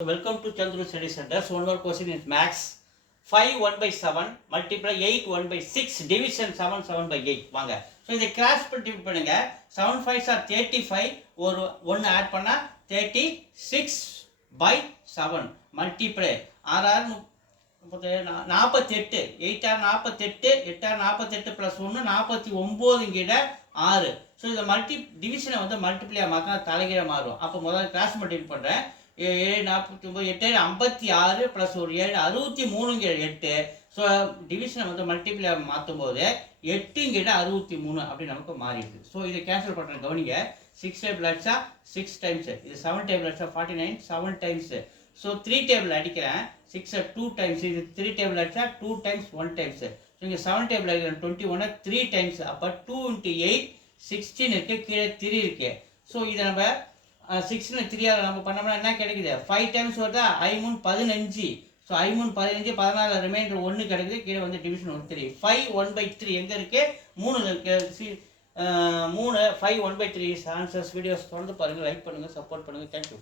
Welcome to Chandru Study Center. So one more question is max. 5 1 by 7 multiply 8 1 by 6 division 7 7 by 8 வாங்க. So இதை cross divide பண்ணுங்க. 7 5 are 35 ஒரு 1 add பண்ணா 36 by 7 multiply 6 48 8 48 8 48 plus 1 49 கிட்ட 6. So இந்த டிவிஷனை வந்து multiply மாற்றினா தலைகீழ மாறும். அப்போ முதல்ல கிராஸ் மல்டிப்ளை பண்ணுறேன். 7 49 8 56 ப்ளஸ் ஒரு 7 63 8. ஸோ டிவிஷனை வந்து மல்டிப்ளை மாற்றும் போது 8 63 அப்படி நமக்கு மாறிடுது. ஸோ இதை கேன்சல் பண்ணுறேன். கவனிங்க, 6 டேபிள் அடிச்சா 6 டைம்ஸ், இது 7 டேபிள் அடிச்சா 49 7 டைம்ஸ். ஸோ 3 டேபிள் அடிக்கிறேன், 6 2 டைம்ஸ், இது 3 டேபிள் அடிச்சா 2 டைம்ஸ் 1 டைம்ஸ். ஸோ இங்கே 7 டேபிள் அடிக்கிறேன் 21 3 டைம்ஸ். அப்போ 2 × 8 16 இருக்கு, கீழே 3 இருக்கு. ஸோ இதை நம்ம 16 3 நம்ம பண்ணோம்னா என்ன கிடைக்குது? 5 டைம்ஸ் வருதா? 5 3 15. ஸோ 5 3 15 14 ரிமைண்டர் 1 கிடைக்குது. கீழே வந்து டிவிஷன் 1 3. 5 1/3 எங்கே இருக்கு? 3 இருக்கு. 3 5 1/3 ஆன்சர்ஸ். வீடியோஸ் தொடர்ந்து பாருங்கள், லைக் பண்ணுங்கள், சப்போர்ட் பண்ணுங்கள். தேங்க்யூ.